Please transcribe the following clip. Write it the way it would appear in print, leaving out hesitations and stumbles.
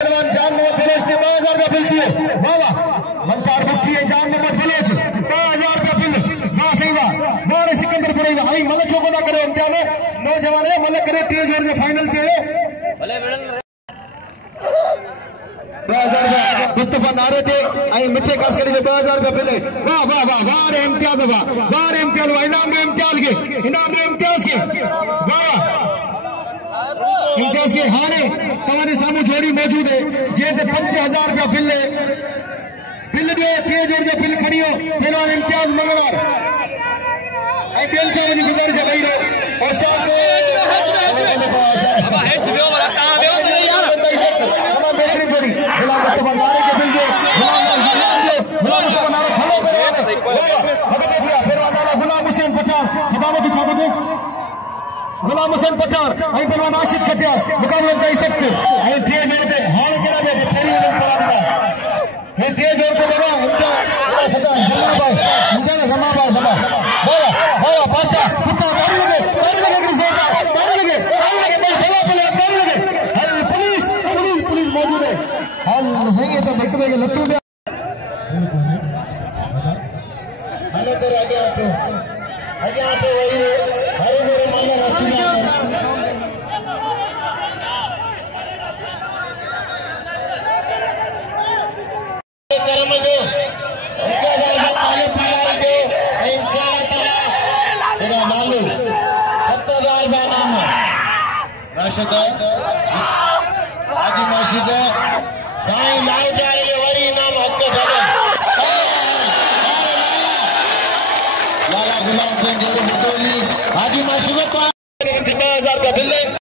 जान मोहम्मद बलोच ने 5000 रुपया बिल दिए। वाह वाह मनकार मुफ्ती है जान मोहम्मद बलोच 5000 रुपया बिल। वाह सही वाह मोर सिकंदरपुर आई मल छोको ना करे इम्तिहान नौजवान है मल करे टे जोड़ के फाइनल ते भले मेडल 2000 रुपया मुस्तफा नारे थे आई मिठे कास करे 2000 रुपया बिल। वाह वाह वाह वाह रे इम्तियाज वाह रे इम्तियाज इनाम रे इम्तियाज के वाह इम्तियाज के हाने तुम्हारे सामने जोड़ी मौजूद है जे 5000 रुपया बिल दे टे जोड़ के बिल खड़ियो पहलवान इम्तियाज मंगलवार आई बेन से मुझे गुजारिश है भाई रे और शाम को तमाम बेहतरीन जोड़ी गुलाम मुस्तफा नारे के बिल दे गुलाम मुस्तफा नारे फलो करवाने मतलब देखिए पहलवान नाला गुलाम हुसैन पठान खदामत की छातो दे गुलाम हुसैन पठान आई पहलवान आशिक खटियार मुकाबला कर सकते आई टे जोड़ के हाल केला बे फेरी करा दिया ये टे जोड़ के बाबा उनका सदा जमाबाद उनका जमाबाद सदा बाबा बाबा पासा पुत्ता मार लगे ग्रिसेटा मार लगे भाई भला हर पुलिस मौजूद है हल नहीं है तो बेकबे के लत्तू में हमें तो आगे आते वही हरे मेरे मन में रसीना करम दो उनके घर पानी पिला दो इंशाल्लाह ताला तेरा नालू 70,000 का नाम है राशिद हाजी माशिद साईं लाल जा रही है वरी नाम हक भगन लाला गुलाम सिंह जी को बतौली हाजी माशिद 10,000 का बिल